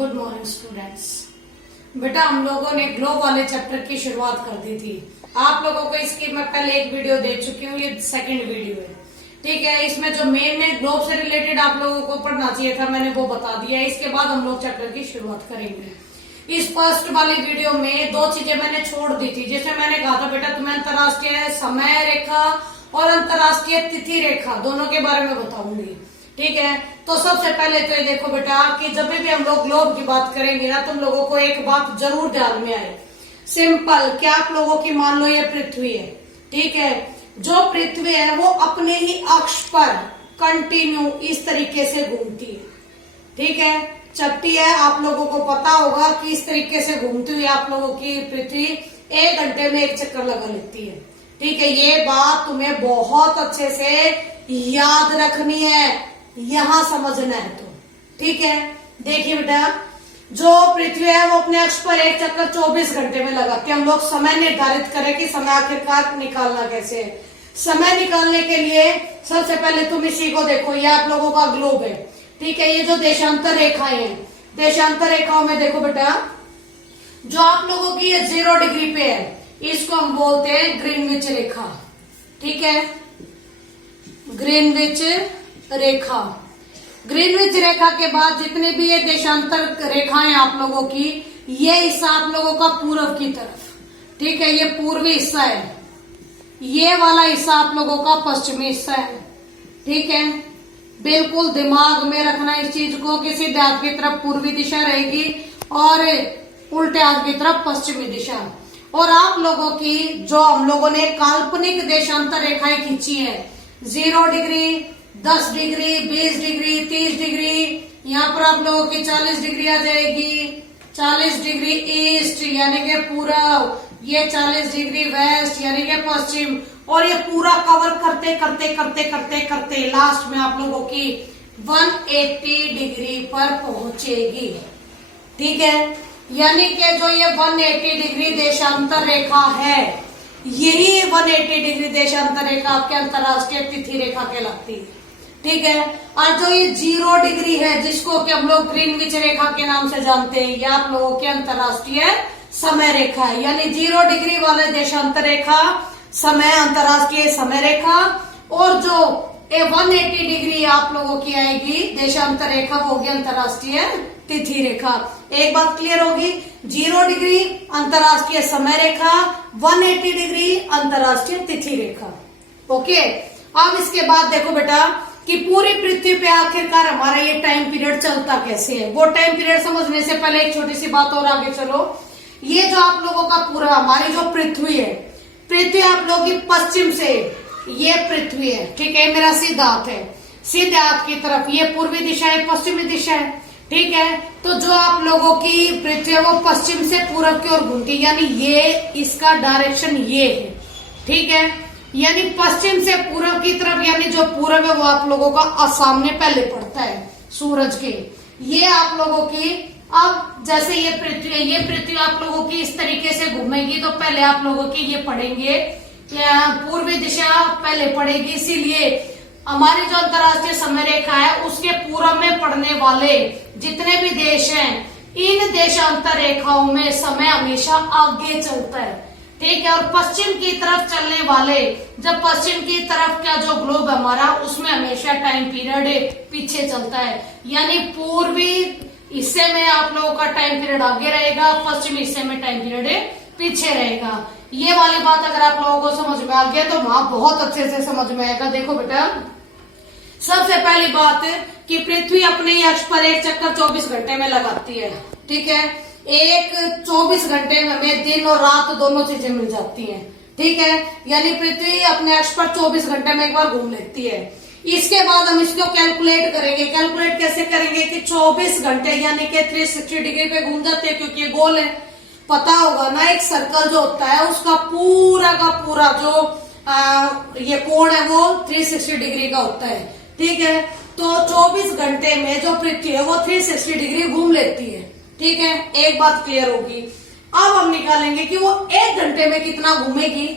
Good morning students. बेटा हम लोगों ने ग्लोब वाले चैप्टर की शुरुआत कर दी थी। आप लोगों को इसकी मैं पहले एक वीडियो दे चुकी हूँ, ये सेकंड वीडियो है। ठीक है, इसमें जो मेन ग्लोब से रिलेटेड आप लोगों को पढ़ना चाहिए था मैंने वो बता दिया है। इसके बाद हम लोग चैप्टर की शुरुआत करेंगे। इस फर्स्ट वाली वीडियो में दो चीजें मैंने छोड़ दी थी, जैसे मैंने कहा था बेटा तुम्हें अंतर्राष्ट्रीय समय रेखा और अंतर्राष्ट्रीय तिथि रेखा दोनों के बारे में बताऊंगी। ठीक है, तो सबसे पहले तो ये देखो बेटा कि जब भी हम लोग ग्लोब की बात करेंगे ना, तुम लोगों को एक बात जरूर ध्यान में आए। सिंपल, क्या आप लोगों की मान लो ये पृथ्वी है। ठीक है, जो पृथ्वी है वो अपने ही अक्ष पर कंटिन्यू इस तरीके से घूमती है। ठीक है, चलती है। आप लोगों को पता होगा कि इस तरीके से घूमती हुई आप लोगों की पृथ्वी 1 घंटे में एक चक्कर लगा लेती है। ठीक है, ये बात तुम्हें बहुत अच्छे से याद रखनी है, यहां समझना है तो। ठीक है, देखिए बेटा जो पृथ्वी है वो अपने अक्ष पर एक चक्कर 24 घंटे में लगाती है। हम लोग समय निर्धारित करें कि समय आखिरकार निकालना कैसे है। समय निकालने के लिए सबसे पहले तुम इसी को देखो, ये आप लोगों का ग्लोब है। ठीक है, ये जो देशांतर रेखाएं हैं, देशांतर रेखाओं में देखो बेटा जो आप लोगों की ये 0 डिग्री पे है, इसको हम बोलते हैं ग्रीनविच रेखा। ठीक है, ग्रीनविच रेखा। ग्रीनविच रेखा के बाद जितने भी ये देशांतर रेखाएं आप लोगों की, ये हिस्सा आप लोगों का पूर्व की तरफ। ठीक है, ये पूर्वी हिस्सा है। ये वाला हिस्सा आप लोगों का पश्चिमी हिस्सा है। ठीक है, बिल्कुल दिमाग में रखना इस चीज को कि सीधे हाथ की तरफ पूर्वी दिशा रहेगी और उल्टे हाथ की तरफ पश्चिमी दिशा। और आप लोगों की जो हम लोगों ने काल्पनिक देशांतर रेखाएं खींची है, 0 डिग्री, 10 डिग्री, 20 डिग्री, 30 डिग्री, यहाँ पर आप लोगों की 40 डिग्री आ जाएगी। 40 डिग्री ईस्ट यानी कि पूर्व, ये 40 डिग्री वेस्ट यानी कि पश्चिम, और ये पूरा कवर करते करते करते करते करते लास्ट में आप लोगों की 180 डिग्री पर पहुंचेगी। ठीक है, यानी कि जो ये 180 डिग्री देशांतर रेखा है, यही 180 डिग्री देशांतर रेखा आपके अंतर्राष्ट्रीय तिथि रेखा कहलाती है। ठीक है, और जो ये 0 डिग्री है जिसको कि हम लोग ग्रीनविच रेखा के नाम से जानते हैं, ये आप लोगों के अंतर्राष्ट्रीय समय रेखा है। यानी 0 डिग्री वाले देशांतर रेखा समय, अंतर्राष्ट्रीय समय रेखा, और जो 180 डिग्री आप लोगों की आएगी देशांतर रेखा, वो होगी अंतर्राष्ट्रीय तिथि रेखा। एक बात क्लियर होगी, 0 डिग्री अंतर्राष्ट्रीय समय रेखा, 180 डिग्री अंतर्राष्ट्रीय तिथि रेखा। ओके, अब इसके बाद देखो बेटा कि पूरी पृथ्वी पे आखिरकार हमारा ये टाइम पीरियड चलता कैसे है। वो टाइम पीरियड समझने से पहले एक छोटी सी बात और आगे चलो। ये जो आप लोगों का पूरा हमारी जो पृथ्वी है, पृथ्वी आप लोगों की पश्चिम से, ये पृथ्वी है। ठीक है, मेरा सीधा हाथ है, सीधे हाथ की तरफ ये पूर्वी दिशा है, पश्चिमी दिशा है। ठीक है, तो जो आप लोगों की पृथ्वी है वो पश्चिम से पूर्व की ओर घूमती है, यानी ये इसका डायरेक्शन ये है। ठीक है, यानी पश्चिम से पूर्व की तरफ, यानी जो पूर्व है वो आप लोगों का सामने पहले पड़ता है सूरज के। ये आप लोगों की, अब जैसे ये पृथ्वी है, ये पृथ्वी आप लोगों की इस तरीके से घूमेगी, तो पहले आप लोगों की ये पड़ेंगे पूर्वी दिशा पहले पड़ेगी। इसीलिए हमारी जो अंतर्राष्ट्रीय समय रेखा है उसके पूर्व में पड़ने वाले जितने भी देश हैं, इन देशांतर रेखाओं में समय हमेशा आगे चलता है। ठीक है, और पश्चिम की तरफ चलने वाले, जब पश्चिम की तरफ का जो ग्लोब है हमारा, उसमें हमेशा टाइम पीरियड पीछे चलता है। यानी पूर्वी हिस्से में आप लोगों का टाइम पीरियड आगे रहेगा, पश्चिमी हिस्से में टाइम पीरियड पीछे रहेगा। ये वाली बात अगर आप लोगों को समझ में आ गया तो वहां बहुत अच्छे से समझ में आएगा। देखो बेटा सबसे पहली बात कि पृथ्वी अपने अक्ष पर एक चक्कर 24 घंटे में लगाती है। ठीक है, एक 24 घंटे में दिन और रात दोनों चीजें मिल जाती हैं। ठीक है, यानी पृथ्वी अपने अक्ष पर 24 घंटे में एक बार घूम लेती है। इसके बाद हम इसको कैलकुलेट करेंगे। कैलकुलेट कैसे करेंगे कि 24 घंटे यानी कि 360 डिग्री पे घूम जाते हैं, क्योंकि ये गोल है। पता होगा ना, एक सर्कल जो होता है उसका पूरा का पूरा जो ये कोण है वो 360 डिग्री का होता है। ठीक है, तो 24 घंटे में जो पृथ्वी है वो 360 डिग्री घूम लेती है। ठीक है, एक बात क्लियर होगी। अब हम निकालेंगे कि वो 1 घंटे में कितना घूमेगी।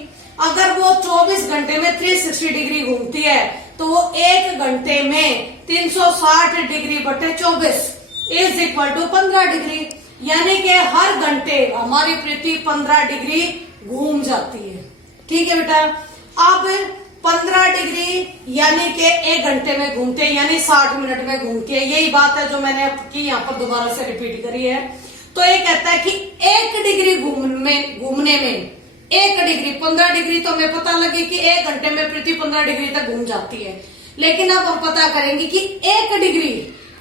अगर वो 24 घंटे में 360 डिग्री घूमती है तो वो 1 घंटे में 360 डिग्री बटे 24 इज इक्वल टू 15 डिग्री, यानी कि हर घंटे हमारी पृथ्वी 15 डिग्री घूम जाती है। ठीक है बेटा, अब 15 डिग्री यानी कि 1 घंटे में घूमते हैं, यानी 60 मिनट में घूमती है। यही बात है जो मैंने आपकी यहाँ पर दोबारा से रिपीट करी है। तो ये कहता है कि 1 डिग्री घूमने में 1 डिग्री 15 डिग्री तो हमें पता लगे कि 1 घंटे में पृथ्वी 15 डिग्री तक घूम जाती है, लेकिन अब हम पता करेंगे कि 1 डिग्री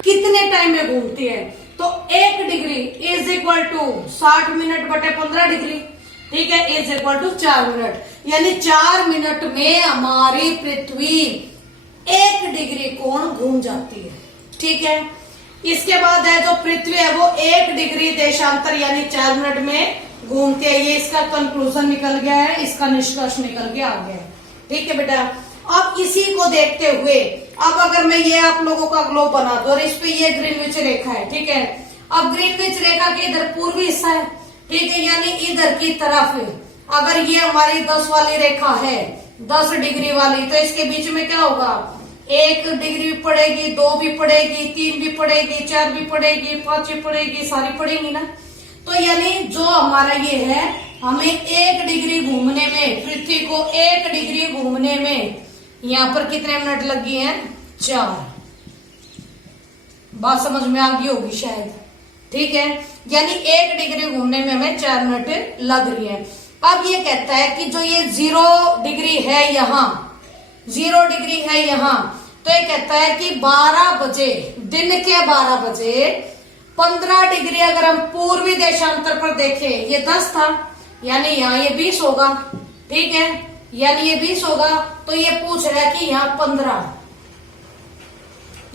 कितने टाइम में घूमती है। तो 1 degree is equal to 60 minute बटे 15 डिग्री, ठीक है, इज इक्वल टू 4 मिनट, यानी 4 मिनट में हमारी पृथ्वी 1 डिग्री कोण घूम जाती है। ठीक है, इसके बाद है जो पृथ्वी है वो 1 डिग्री देशांतर यानी 4 मिनट में घूमती है। ये इसका कंक्लूजन निकल गया है, इसका निष्कर्ष निकल के आ गया है। ठीक है बेटा, अब इसी को देखते हुए अब अगर मैं ये आप लोगों का ग्लोब बना दूं और इस पे ये ग्रीनविच रेखा है, ठीक है, अब ग्रीनविच रेखा के इधर पूर्वी हिस्सा है, ठीक है, यानी इधर की तरफ अगर ये हमारी 10 वाली रेखा है, 10 डिग्री वाली, तो इसके बीच में क्या होगा, 1 डिग्री भी पड़ेगी, 2 भी पड़ेगी, 3 भी पड़ेगी, 4 भी पड़ेगी, 5 भी पड़ेगी, सारी पड़ेगी ना। तो यानी जो हमारा ये है, हमें 1 डिग्री घूमने में, पृथ्वी को 1 डिग्री घूमने में यहाँ पर कितने मिनट लगी हैं, 4। बात समझ में आ गई होगी शायद। ठीक है, यानी 1 डिग्री घूमने में हमें 4 मिनट लग रही है। अब ये कहता है कि जो ये 0 डिग्री है यहाँ, 0 डिग्री है यहाँ, तो ये कहता है कि 12 बजे, दिन के 12 बजे 15 डिग्री अगर हम पूर्वी देशांतर पर देखें, ये 10 था, यानी यहाँ ये 20 होगा। ठीक है, यानी ये 20 होगा, तो ये पूछ रहा है कि यहाँ 15,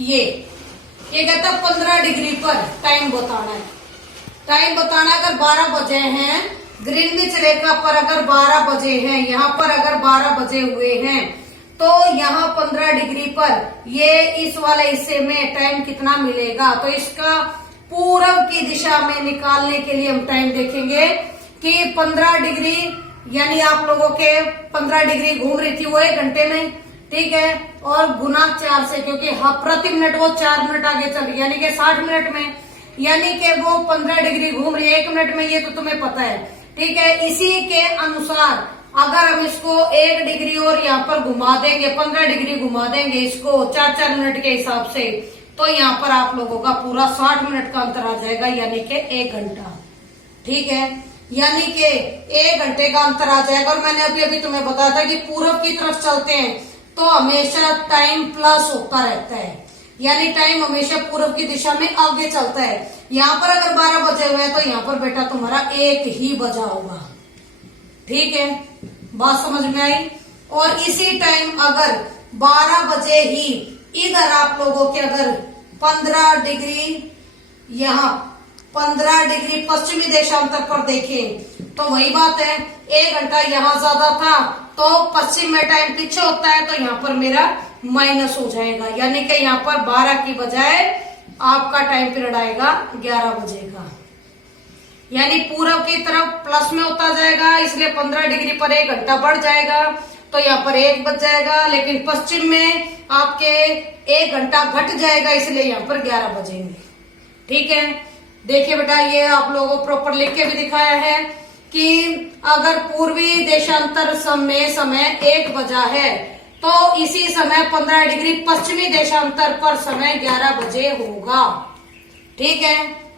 ये कहता है 15 डिग्री पर टाइम बताना है। टाइम बताना अगर 12 बजे हैं, ग्रीनविच रेखा पर अगर 12 बजे हैं, यहाँ पर अगर 12 बजे हुए हैं, तो यहाँ 15 डिग्री पर ये इस वाले हिस्से में टाइम कितना मिलेगा। तो इसका पूर्व की दिशा में निकालने के लिए हम टाइम देखेंगे कि 15 डिग्री यानी आप लोगों के 15 डिग्री घूम रही थी वो 1 घंटे में, ठीक है, और गुना 4 से, क्योंकि प्रति मिनट वो 4 मिनट आगे चल रही, यानी कि 60 मिनट में, यानी कि वो 15 डिग्री घूम रही है 1 मिनट में, ये तो तुम्हें पता है। ठीक है, इसी के अनुसार अगर हम इसको 1 डिग्री और यहाँ पर घुमा देंगे, 15 डिग्री घुमा देंगे इसको 4-4 मिनट के हिसाब से, तो यहाँ पर आप लोगों का पूरा 60 मिनट का अंतर आ जाएगा, यानी कि 1 घंटा। ठीक है, यानी कि 1 घंटे का अंतर आ जाएगा। और मैंने अभी अभी तुम्हें बताया था कि पूर्व की तरफ चलते हैं तो हमेशा टाइम प्लस होता रहता है, यानी टाइम हमेशा पूर्व की दिशा में आगे चलता है। यहाँ पर अगर 12 बजे हुए हैं तो यहाँ पर बेटा तुम्हारा 1 ही बजा होगा। ठीक है, बात समझ में आई। और इसी टाइम अगर 12 बजे ही इधर आप लोगों के अगर 15 डिग्री, यहाँ 15 डिग्री पश्चिमी देशांतर पर देखें तो वही बात है, 1 घंटा यहाँ ज्यादा था तो पश्चिम में टाइम पीछे होता है, तो यहाँ पर मेरा माइनस हो जाएगा, यानी कि यहाँ पर 12 की बजाय आपका टाइम पीरियड आएगा 11 बजे का, यानी पूर्व की तरफ प्लस में होता जाएगा, इसलिए 15 डिग्री पर 1 घंटा बढ़ जाएगा, तो यहाँ पर 1 बज जाएगा। लेकिन पश्चिम में आपके 1 घंटा घट जाएगा, इसलिए यहाँ पर 11 बजेंगे। ठीक है, देखिए बेटा, ये आप लोगों को प्रॉपर लिख के भी दिखाया है कि अगर पूर्वी देशांतर समय 1 बजा है तो इसी समय 15 डिग्री पश्चिमी देशांतर पर समय 11 बजे होगा। ठीक है,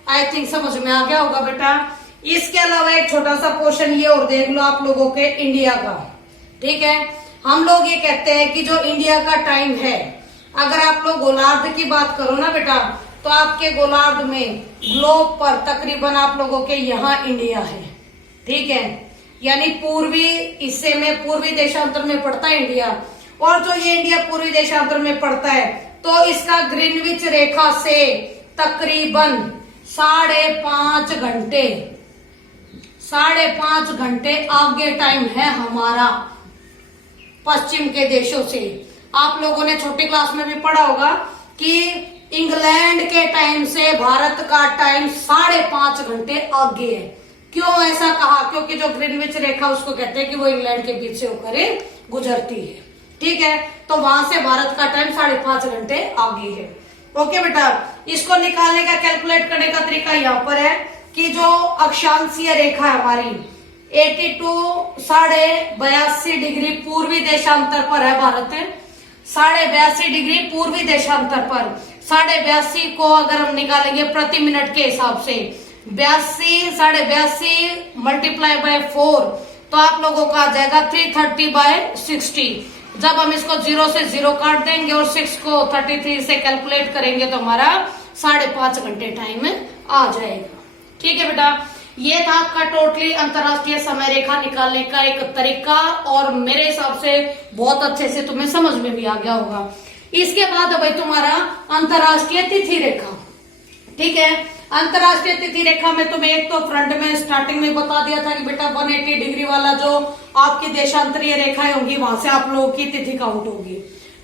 आई थिंक समझ में आ गया होगा बेटा। इसके अलावा एक छोटा सा क्वेश्चन ये और देख लो आप लोगों के इंडिया का। ठीक है, हम लोग ये कहते हैं कि जो इंडिया का टाइम है, अगर आप लोग गोलार्ध की बात करो ना बेटा, तो आपके गोलार्ध में ग्लोब पर तकरीबन आप लोगों के यहाँ इंडिया है। ठीक है, यानी पूर्वी हिस्से में, पूर्वी देशांतर में पड़ता है इंडिया, और जो ये इंडिया पूर्वी देशांतर में पड़ता है तो इसका ग्रीनविच रेखा से तकरीबन 5.5 घंटे, 5.5 घंटे आगे टाइम है हमारा पश्चिम के देशों से। आप लोगों ने छोटी क्लास में भी पढ़ा होगा कि इंग्लैंड के टाइम से भारत का टाइम 5.5 घंटे आगे है। क्यों ऐसा कहा? क्योंकि जो ग्रीनविच रेखा उसको कहते हैं कि वो इंग्लैंड के बीच से होकर गुजरती है। ठीक है, तो वहां से भारत का टाइम 5.5 घंटे आगे है। ओके बेटा, इसको निकालने का, कैलकुलेट करने का तरीका यहाँ पर है कि जो अक्षांशीय रेखा है हमारी 82 82.5 डिग्री पूर्वी देशांतर पर है भारत, 82.5 डिग्री पूर्वी देशांतर पर। 82.5 को अगर हम निकालेंगे प्रति मिनट के हिसाब से, 82 मल्टीप्लाई बाय 4, तो आप लोगों का आ जाएगा 330/60। जब हम इसको 0 से 0 काट देंगे और 6 को 33 से कैलकुलेट करेंगे तो हमारा 5.5 घंटे टाइम आ जाएगा। ठीक है बेटा, ये था आपका टोटली अंतर्राष्ट्रीय समय रेखा निकालने का एक तरीका, और मेरे हिसाब से बहुत अच्छे से तुम्हें समझ में भी आ गया होगा। इसके बाद भाई तुम्हारा अंतर्राष्ट्रीय तिथि रेखा। ठीक है, अंतर्राष्ट्रीय तिथि रेखा में तुम्हें एक तो फ्रंट में स्टार्टिंग में बता दिया था कि बेटा 180 डिग्री वाला जो आपकी देशांतरीय रेखाएं होंगी वहां से आप लोगों की तिथि काउंट होगी।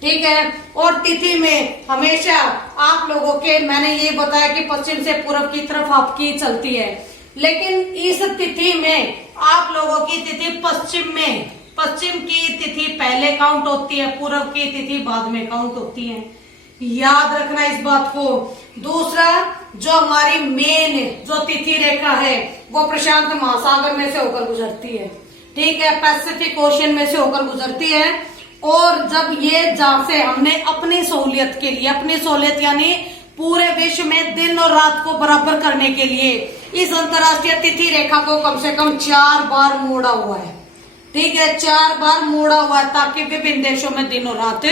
ठीक है, और तिथि में हमेशा आप लोगों के, मैंने ये बताया कि पश्चिम से पूर्व की तरफ आपकी चलती है, लेकिन इस तिथि में आप लोगों की तिथि पश्चिम की तिथि पहले काउंट होती है, पूर्व की तिथि बाद में काउंट होती है, याद रखना इस बात को। दूसरा, जो हमारी मेन जो तिथि रेखा है वो प्रशांत महासागर में से होकर गुजरती है। ठीक है, पैसिफिक ओशन में से होकर गुजरती है, और जब ये जहां से हमने अपनी सहूलियत के लिए, अपनी सहूलियत यानी पूरे विश्व में दिन और रात को बराबर करने के लिए इस अंतर्राष्ट्रीय तिथि रेखा को कम से कम 4 बार मोड़ा हुआ है। ठीक है, 4 बार मोड़ा हुआ है ताकि विभिन्न देशों में दिन और रात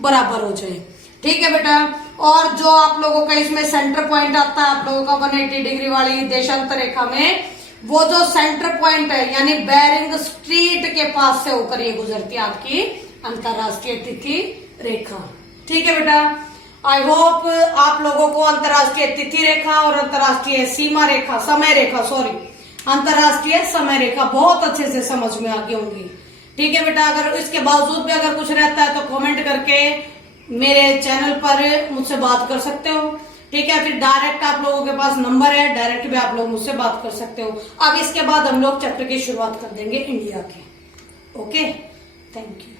बराबर हो जाए। ठीक है बेटा, और जो आप लोगों का इसमें सेंटर पॉइंट आता है आप लोगों का 180 डिग्री वाली देशांतर रेखा में, वो जो सेंटर पॉइंट है यानी बेरिंग स्ट्रीट के पास से होकर ये गुजरती है आपकी अंतर्राष्ट्रीय तिथि रेखा। ठीक है बेटा, आई होप आप लोगों को अंतर्राष्ट्रीय तिथि रेखा और अंतर्राष्ट्रीय सीमा रेखा, समय रेखा, सॉरी अंतर्राष्ट्रीय समय रेखा बहुत अच्छे से समझ में आ गई होंगी। ठीक है बेटा, अगर इसके बावजूद भी अगर कुछ रहता है तो कमेंट करके मेरे चैनल पर मुझसे बात कर सकते हो। ठीक है, फिर डायरेक्ट आप लोगों के पास नंबर है, डायरेक्ट भी आप लोग मुझसे बात कर सकते हो। अब इसके बाद हम लोग चैप्टर की शुरुआत कर देंगे इंडिया के। Okay, thank you.